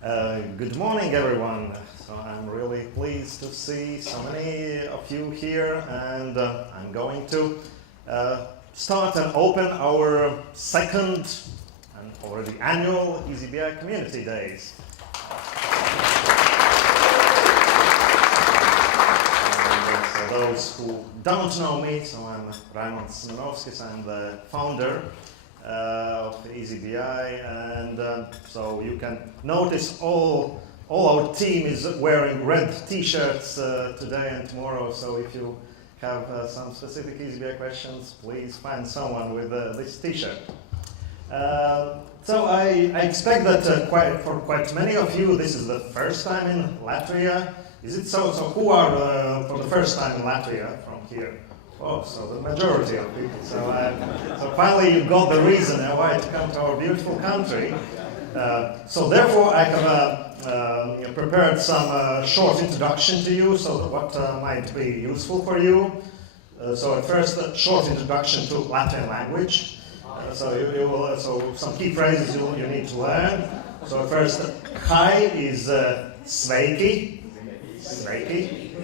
Good morning, everyone. So I'm really pleased to see so many of you here, and I'm going to start and open our second and already annual eazyBI Community Days. And, for those who don't know me, so I'm Raimonds, Simanovskis. I'm the founder of eazyBI, and so you can notice all our team is wearing red t-shirts today and tomorrow, so if you have some specific eazyBI questions, please find someone with this t-shirt. So I expect that for quite many of you this is the first time in Latvia. Is it so? So who are for the first time in Latvia from here? Oh, so the majority of people. So finally you got the reason why to come to our beautiful country. So therefore I have prepared some short introduction to you, so that what might be useful for you. So at first, a short introduction to Latvian language. So some key phrases you need to learn. So at first, hi is sveiki. Sveiki.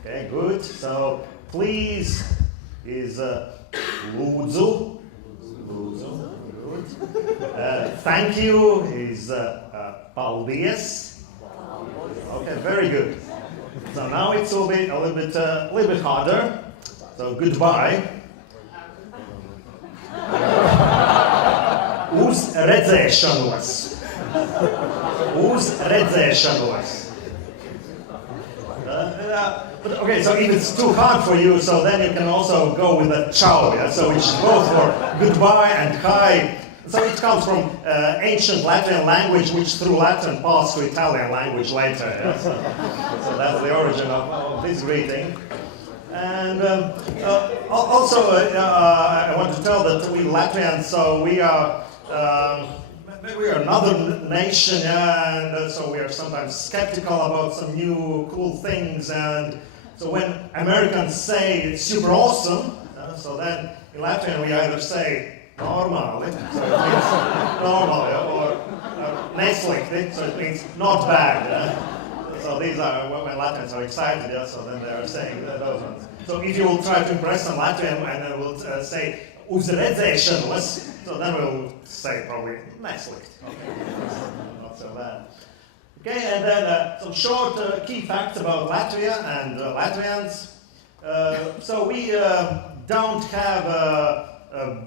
Okay, good. So please is lūdzu. Lūdzu. Good. Thank you is paldies. Okay, very good. So now it will be a little bit harder. So goodbye. Uz redzēšanos. Uz redzēšanos. But okay, so if it's too hard for you, so then you can also go with a ciao, yeah? So which is both for goodbye and hi. So it comes from ancient Latvian language, which through Latin passed to Italian language later. Yeah? So that's the origin of this greeting. And also, I want to tell that we Latvians, so we are another nation, yeah, and so we are sometimes skeptical about some new cool things. And so when Americans say it's super awesome, so then in Latvian we either say normāli, so it means normal, or neslikti, so it means not bad. Yeah? So these are when Latvians are excited, yeah, so then they are saying those ones. So if you will try to impress some Latvian and then we'll say uz redzēšanos, so then we'll say probably neslikt. Okay. Not so bad. Okay, and then some short key facts about Latvia and Latvians. So we don't have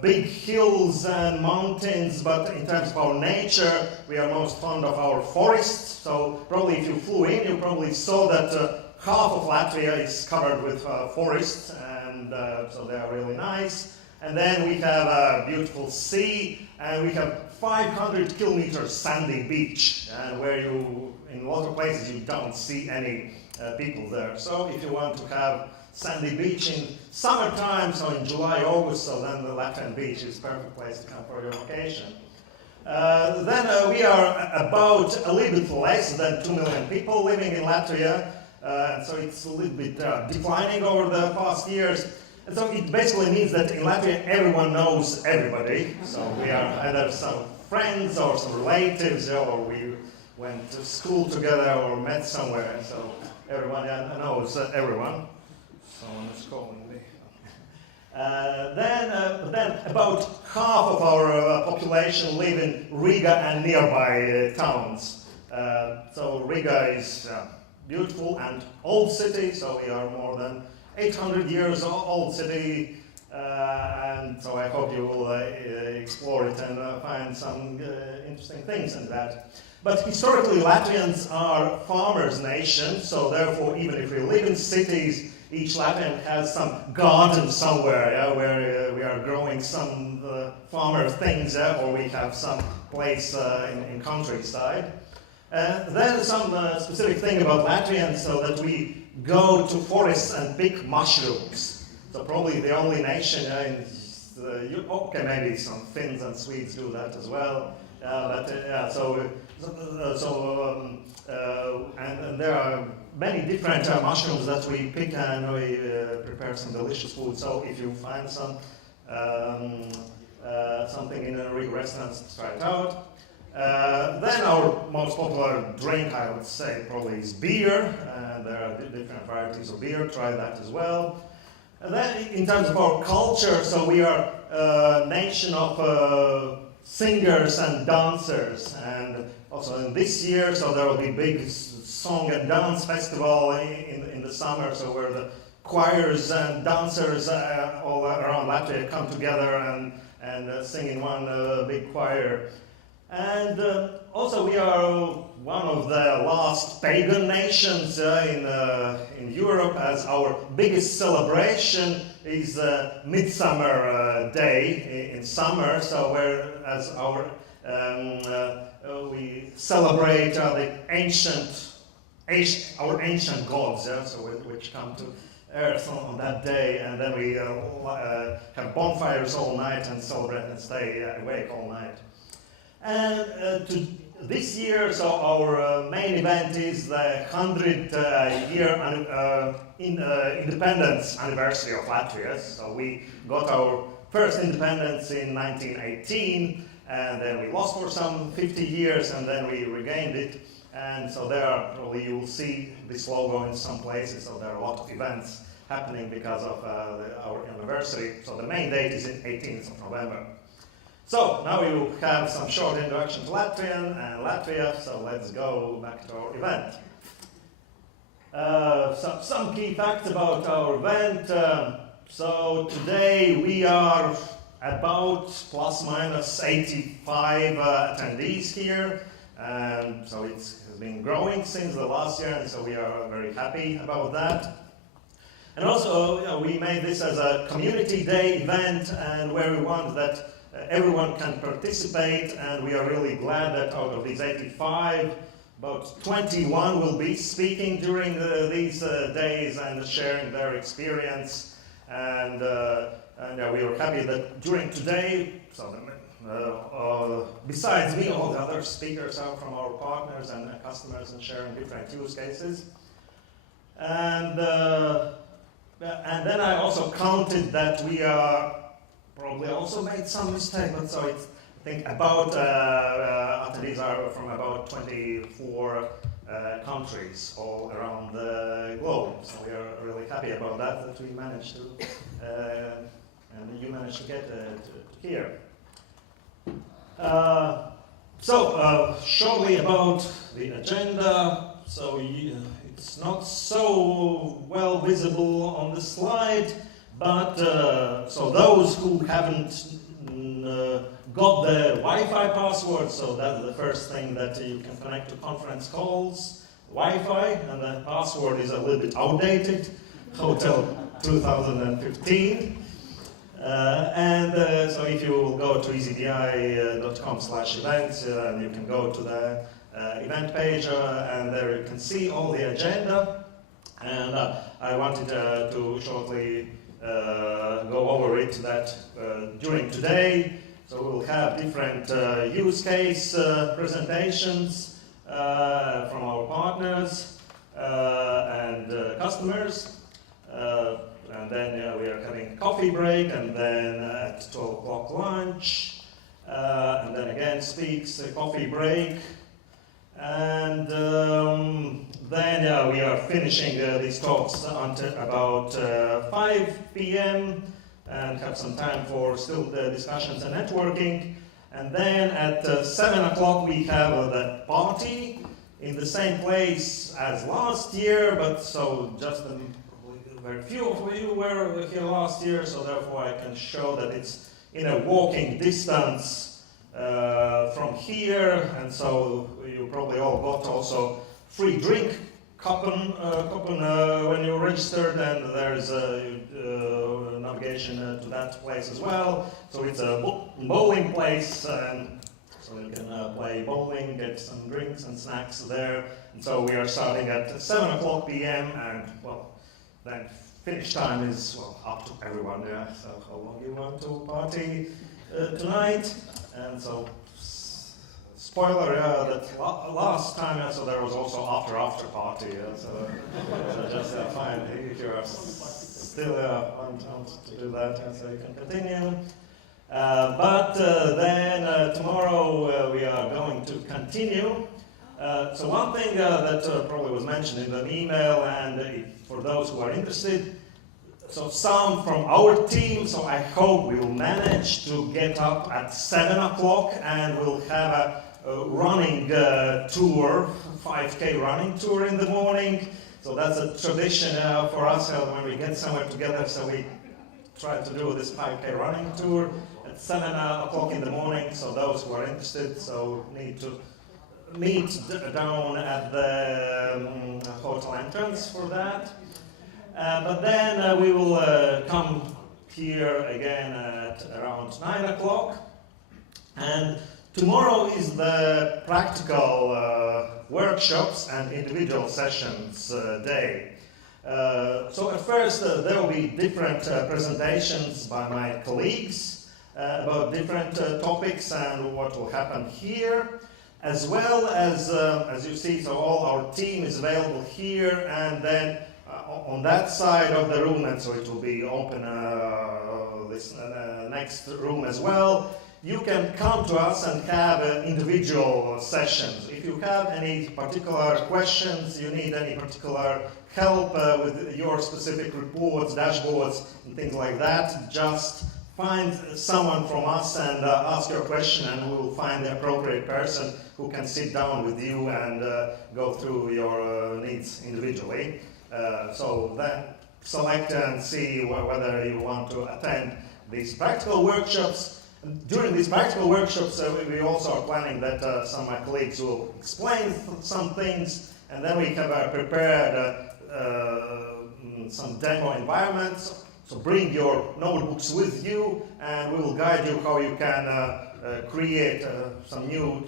big hills and mountains, but in terms of our nature, we are most fond of our forests. So probably if you flew in, you probably saw that half of Latvia is covered with forests, and so they are really nice. And then we have a beautiful sea, and we have 500 kilometers sandy beach, where you, in a lot of places, you don't see any people there. So if you want to have sandy beach in summertime, so in July, August, so then the Latvian beach is a perfect place to come for your vacation. Then we are about a little bit less than 2 million people living in Latvia, so it's a little bit declining over the past years. And so it basically means that in Latvia everyone knows everybody. So we are either some friends or some relatives, or we went to school together or met somewhere. So everyone knows everyone. Someone is calling me. Then about half of our population live in Riga and nearby towns. So Riga is a beautiful and old city, so we are more than 800 years old city, and so I hope you will explore it and find some interesting things in that. But historically, Latvians are farmers' nation, so therefore, even if we live in cities, each Latvian has some garden somewhere, yeah, where we are growing some farmer things, or we have some place in countryside. Then some specific thing about Latvians, so that we go to forests and pick mushrooms. So probably the only nation okay, maybe some Finns and Swedes do that as well. And there are many different mushrooms that we pick, and we prepare some delicious food. So if you find some something in a Riga restaurant, try it out. Then our most popular drink, I would say, probably is beer. There are different varieties of beer. Try that as well. And then, in terms of our culture, so we are a nation of singers and dancers. And also in this year, so there will be big song and dance festival in the summer. So where the choirs and dancers all around Latvia come together and sing in one big choir. And also we are one of the last pagan nations in Europe, as our biggest celebration is Midsummer Day in summer. So whereas we celebrate the our ancient gods, so which come to Earth on that day, and then we have bonfires all night and celebrate and stay awake all night. And this year, so our main event is the 100th year independence anniversary of Latvia. So we got our first independence in 1918, and then we lost for some 50 years, and then we regained it. And so there are, probably you will see this logo in some places, so there are a lot of events happening because of our anniversary. So the main date is in 18th of November. So now you have some short introduction to Latvian and Latvia, so let's go back to our event. Some key facts about our event. So today we are about plus minus 85 attendees here, and so it has been growing since the last year, and so we are very happy about that. And also, we made this as a community day event, and where we want that everyone can participate, and we are really glad that out of these 85, about 21 will be speaking during these days and sharing their experience. And we are happy that during today, besides me, all the other speakers are from our partners and customers and sharing different use cases. And then I also counted that we are probably also made some mistake, but so it's, I think about attendees are from about 24 countries all around the globe. So we are really happy about that we managed to, and you managed to get to here. Shortly about the agenda. So it's not so well visible on the slide. But so those who haven't got the Wi-Fi password, so that's the first thing that you can connect to conference calls, Wi-Fi, and the password is a little bit outdated, Hotel 2015. So if you will go to eazyBI.com/events, and you can go to the event page, and there you can see all the agenda. And I wanted to shortly go over it that during today, so we'll have different use case presentations from our partners and customers. And then we are having a coffee break, and then at 12 o'clock lunch, and then again speaks, a coffee break. And then we are finishing these talks until about 5 p.m. and have some time for still the discussions and networking. And then at 7 o'clock we have the party in the same place as last year, but so just very few of you were here last year, so therefore I can show that it's in a walking distance from here, and so you probably all got also free drink coupon when you registered, and there's a navigation to that place as well. So it's a bowling place, and so you can play bowling, get some drinks and snacks there. And so we are starting at 7 o'clock p.m. and well, then finish time is well up to everyone. Yeah. So how long you want to party tonight? And so. Spoiler, that last time, so there was also after party, so just fine if you are still want to do that, so you can continue. But then tomorrow we are going to continue. So one thing that probably was mentioned in the email, and for those who are interested, so some from our team, so I hope we will manage to get up at 7 o'clock and we'll have a running tour, 5K running tour in the morning. So that's a tradition for us when we get somewhere together, so we try to do this 5K running tour at 7 o'clock in the morning. So those who are interested, so need to meet down at the hotel entrance for that. But then we will come here again at around 9 o'clock. And tomorrow is the practical workshops and individual sessions day. So at first there will be different presentations by my colleagues about different topics and what will happen here. As well as you see, so all our team is available here, and then on that side of the room, and so it will be open this next room as well. You can come to us and have individual sessions. If you have any particular questions, you need any particular help with your specific reports, dashboards, and things like that, just find someone from us and ask your question, and we will find the appropriate person who can sit down with you and go through your needs individually. So then select and see whether you want to attend these practical workshops. And during these practical workshops, we also are planning that some of my colleagues will explain some things, and then we have prepared some demo environments. So bring your notebooks with you, and we will guide you how you can create some new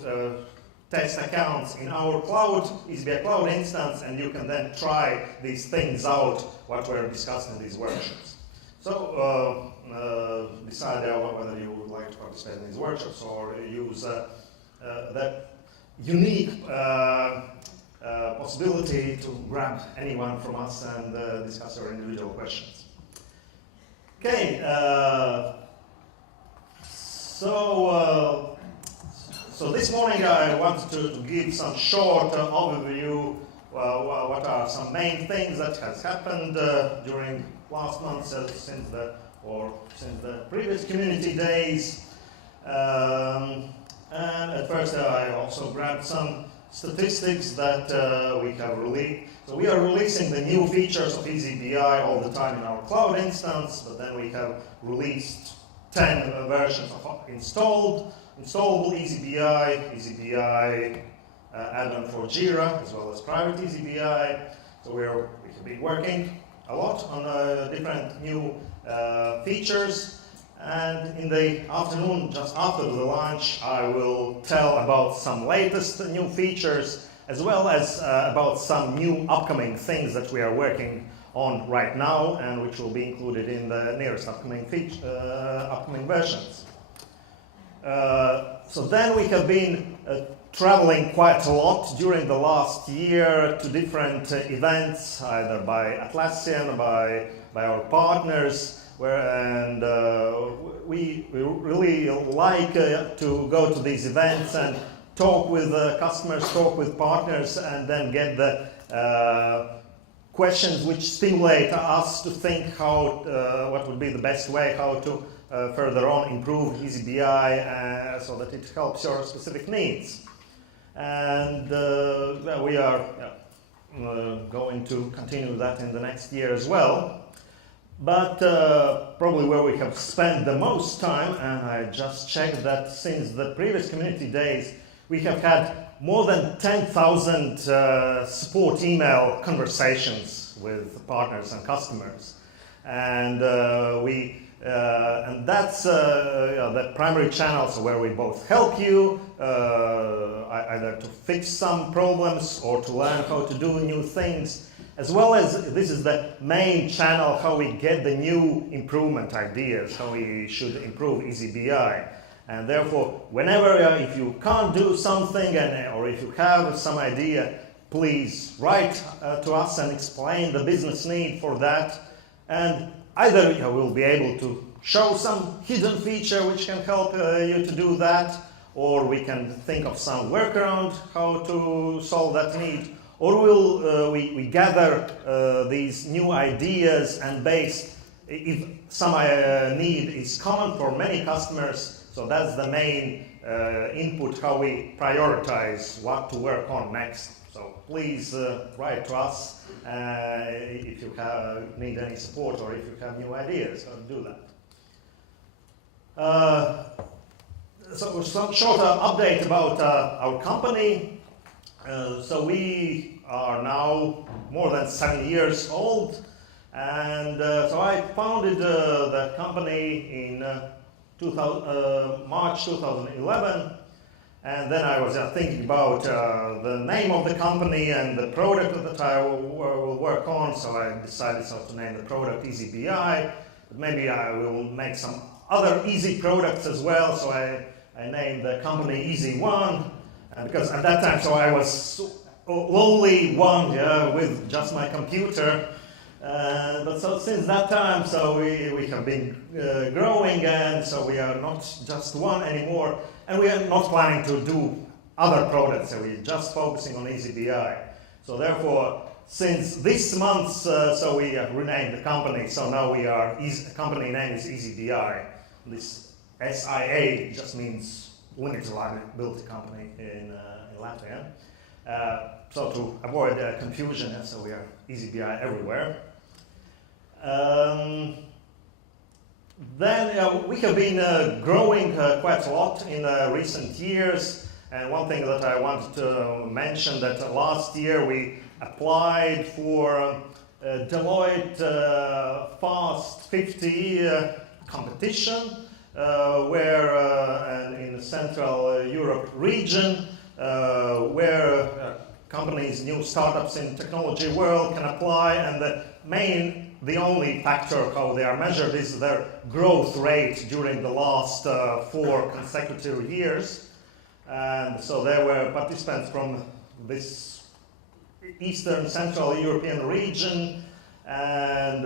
test accounts in our cloud, eazyBI cloud instance, and you can then try these things out, what were discussed in these workshops. So decide whether you would like to participate in these workshops or use that unique possibility to grab anyone from us and discuss your individual questions. Okay, so this morning I wanted to give some short overview. What are some main things that has happened during last month since the previous community days. And at first I also grabbed some statistics that we have released. So we are releasing the new features of eazyBI all the time in our cloud instance, but then we have released 10 versions of installable eazyBI, eazyBI add-on for Jira, as well as private eazyBI. So we have been working a lot on different new features. And in the afternoon, just after the lunch, I will tell about some latest new features, as well as about some new upcoming things that we are working on right now, and which will be included in the nearest upcoming versions. So then we have been traveling quite a lot during the last year to different events, either by Atlassian, by our partners, and we really like to go to these events and talk with customers, talk with partners, and then get the questions which stimulate us to think what would be the best way how to further on improve eazyBI so that it helps your specific needs. And we are going to continue that in the next year as well. But probably where we have spent the most time, and I just checked that since the previous community days, we have had more than 10,000 support email conversations with partners and customers. And and that's the primary channels where we both help you either to fix some problems or to learn how to do new things, as well as this is the main channel how we get the new improvement ideas, how we should improve eazyBI. And therefore, whenever, if you can't do something or if you have some idea, please write to us and explain the business need for that. And either we'll be able to show some hidden feature which can help you to do that, or we can think of some workaround how to solve that need, or we gather these new ideas and base, if some need is common for many customers, so that's the main input, how we prioritize what to work on next. So please write to us if you need any support or if you have new ideas how to do that. So some short update about our company. So we are now more than 7 years old, and so I founded the company in March 2011, and then I was thinking about the name of the company and the product that I will work on, so I decided to name the product eazyBI, but maybe I will make some other easy products as well, so I named the company EasyOne, because at that time, so I was lonely one with just my computer. But so since that time, so we have been growing, and so we are not just one anymore, and we are not planning to do other products, so we're just focusing on eazyBI. So therefore, since this month, so we renamed the company, so now we are, company name is eazyBI. This SIA just means limited liability company in Latvia. So to avoid confusion, so we are eazyBI everywhere. Then we have been growing quite a lot in recent years, and one thing that I wanted to mention that last year we applied for Deloitte Fast 50 competition, where in the Central Europe region, where companies, new startups in technology world can apply, and the only factor how they are measured is their growth rate during the last 4 consecutive years. And so there were participants from this Eastern Central European region, and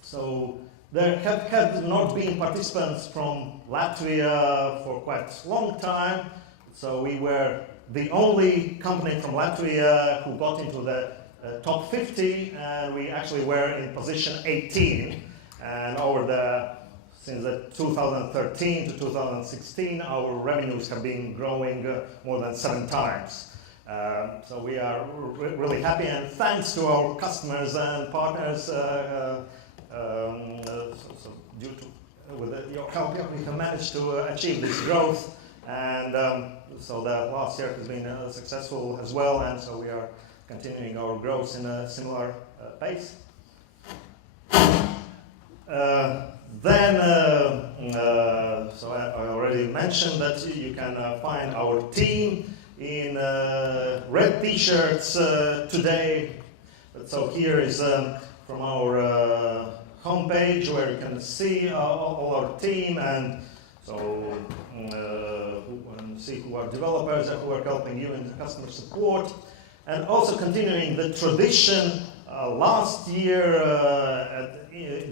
so there have not been participants from Latvia for quite a long time. So we were the only company from Latvia who got into the top 50, and we actually were in position 18. And since 2013 to 2016, our revenues have been growing more than 7 times. So we are really happy, and thanks to our customers and partners. With your help, we have managed to achieve this growth, and so the last year has been successful as well, and so we are continuing our growth in a similar pace. So I already mentioned that you can find our team in red t-shirts today. So here is from our homepage where you can see all our team, and so see who are developers and who are helping you in the customer support. And also continuing the tradition, last year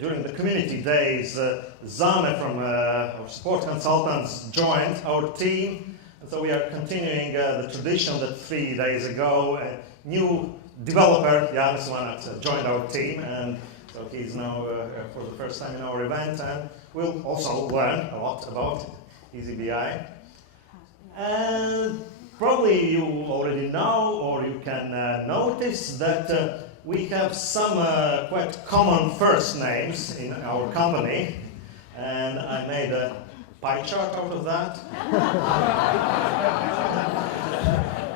during the community days, Zane from our support consultants joined our team. And so we are continuing the tradition that 3 days ago a new developer, Jānis Vanats, joined our team, and so he's now for the first time in our event, and we'll also learn a lot about eazyBI. And probably you already know, or you can notice that we have some quite common first names in our company, and I made a pie chart out of that.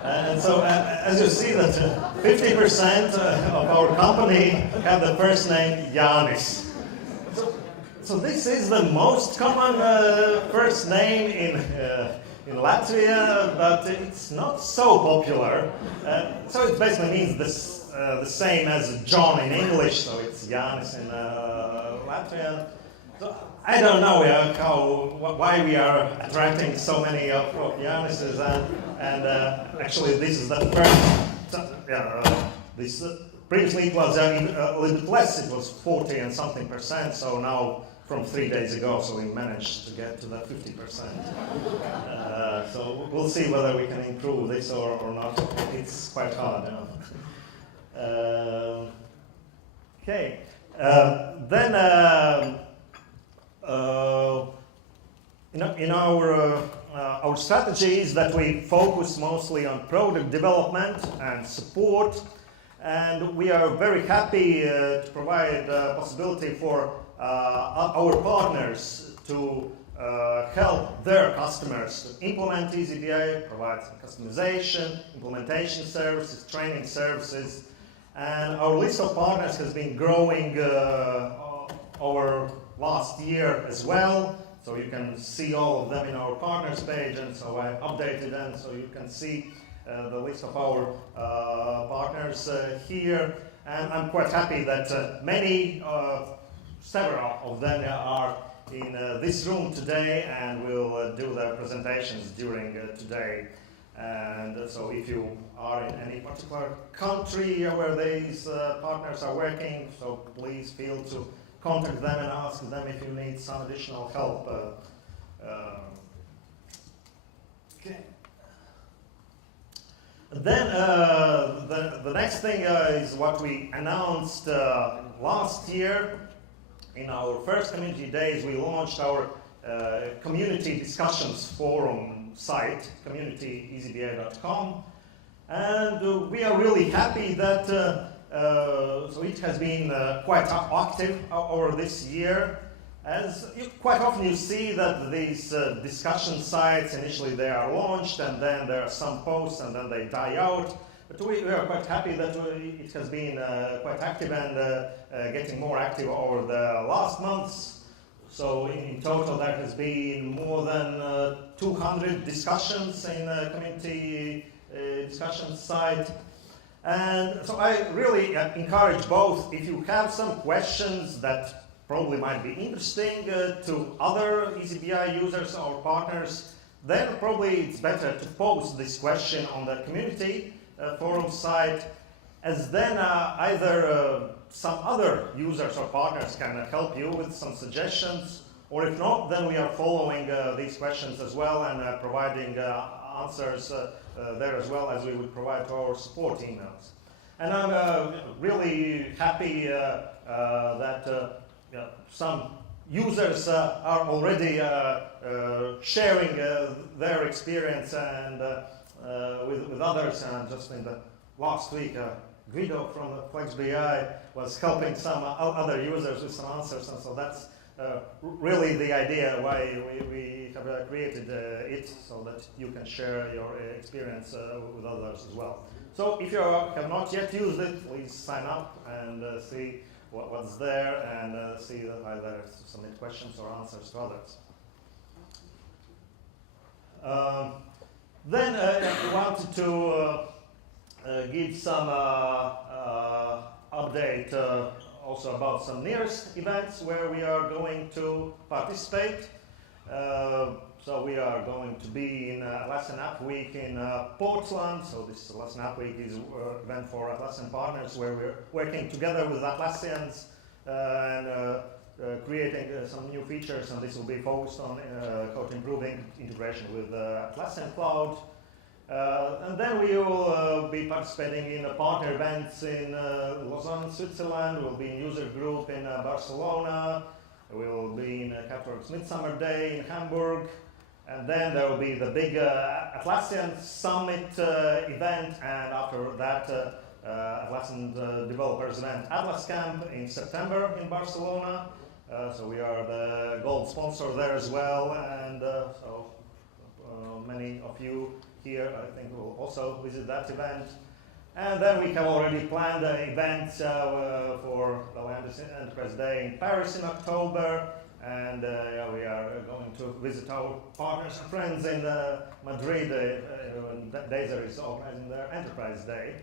And so, as you see, that 50% of our company have the first name Jānis. So this is the most common first name in Latvia, but it's not so popular. So it basically means the same as John in English, so it's Jānis in Latvian. So I don't know why we are attracting so many of Jānises, and actually this is the first, previously it was a little bit less, it was 40 and something %, so now from 3 days ago, so we managed to get to that 50%. So we'll see whether we can improve this or not. It's quite hard. Okay. Then in our strategy is that we focus mostly on product development and support, and we are very happy to provide possibility for our partners to help their customers to implement eazyBI, provide some customization, implementation services, training services, and our list of partners has been growing over last year as well. So you can see all of them in our partners page, and so I updated them so you can see the list of our partners here. And I'm quite happy that several of them are in this room today and will do their presentations during today. And so if you are in any particular country where these partners are working, so please feel to contact them and ask them if you need some additional help. Okay. Then the next thing is what we announced last year. In our first community days, we launched our community discussions forum site, communityeazybi.com, and we are really happy that so it has been quite active over this year. As quite often you see that these discussion sites, initially they are launched and then there are some posts and then they die out. But we are quite happy that it has been quite active and getting more active over the last months. So in total there has been more than 200 discussions in the community discussion site. And so I really encourage both, if you have some questions that probably might be interesting to other eazyBI users or partners, then probably it's better to post this question on the community forum site, as then either some other users or partners can help you with some suggestions, or if not, then we are following these questions as well and providing answers there as well as we would provide to our support emails. And I'm really happy that some users are already sharing their experience and with others. And just in the last week, Guido from FlexBI was helping some other users with some answers, and so that's really the idea why we have created it, so that you can share your experience with others as well. So if you have not yet used it, please sign up and see what's there and see either submit questions or answers to others. Then we wanted to give some update also about some nearest events where we are going to participate. So we are going to be in Atlassian App Week in Portland. So this Atlassian App Week is an event for Atlassian partners where we're working together with Atlassians and creating some new features, and this will be focused on improving integration with Atlassian Cloud. And then we will be participating in partner events in Lausanne, Switzerland. We'll be in user group in Barcelona. We'll be in Capital Midsummer Day in Hamburg. And then there will be the big Atlassian Summit event, and after that Atlassian Developers event, Atlas Camp in September in Barcelona. So we are the gold sponsor there as well, and so many of you here, I think, will also visit that event. And then we have already planned events for the Latvia Enterprise Day in Paris in October, and we are going to visit our partners and friends in Madrid when DASER is organizing their Enterprise Day.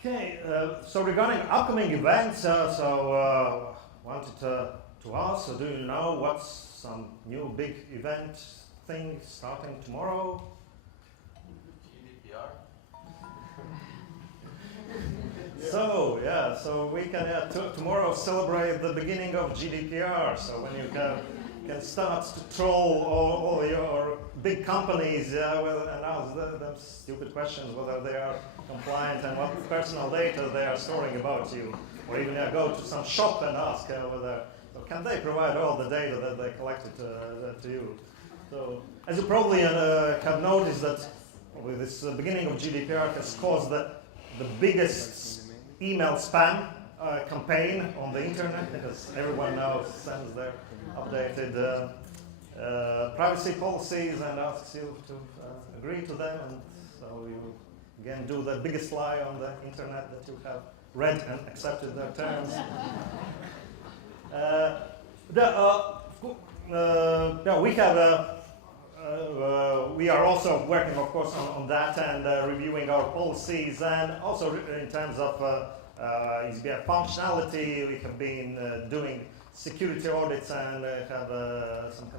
Okay, so regarding upcoming events, wanted to ask, so do you know what's some new big event thing starting tomorrow? GDPR? So, yeah, so we can tomorrow celebrate the beginning of GDPR. So when you can start to troll all your big companies and ask them stupid questions whether they are compliant and what personal data they are storing about you. Or even go to some shop and ask whether, so can they provide all the data that they collected to you. So as you probably have noticed that with this beginning of GDPR has caused the biggest email spam campaign on the internet, because everyone now sends their updated privacy policies and asks you to agree to them, and so you again do the biggest lie on the internet that you have read and accepted their terms. We are also working, of course, on that and reviewing our policies, and also in terms of eazyBI functionality, we have been doing security audits and have some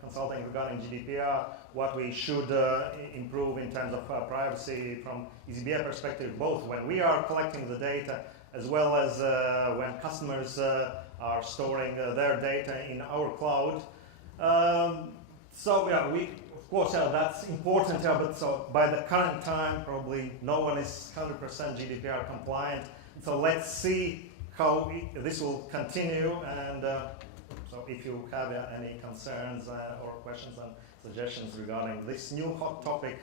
consulting regarding GDPR, what we should improve in terms of privacy from eazyBI perspective, both when we are collecting the data as well as when customers are storing their data in our cloud. So yeah, of course, that's important, but so by the current time, probably no one is 100% GDPR compliant. So let's see how this will continue, and so if you have any concerns or questions and suggestions regarding this new hot topic,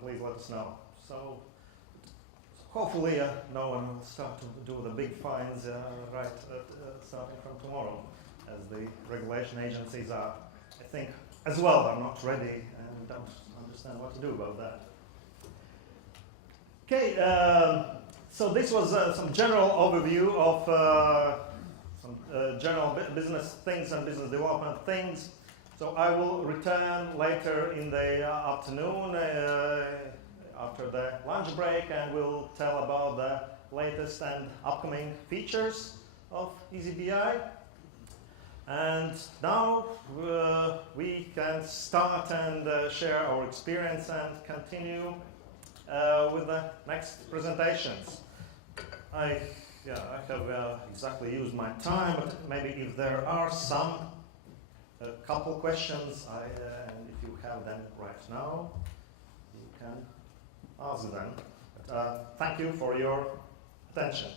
please let us know. So hopefully no one will start to do the big fines starting from tomorrow, as the regulation agencies are, I think, as well, are not ready and don't understand what to do about that. Okay, so this was some general overview of some general business things and business development things. So I will return later in the afternoon after the lunch break, and we'll tell about the latest and upcoming features of eazyBI. And now we can start and share our experience and continue with the next presentations. I have exactly used my time, but maybe if there are a couple questions, and if you have them right now, you can ask them. But, thank you for your attention.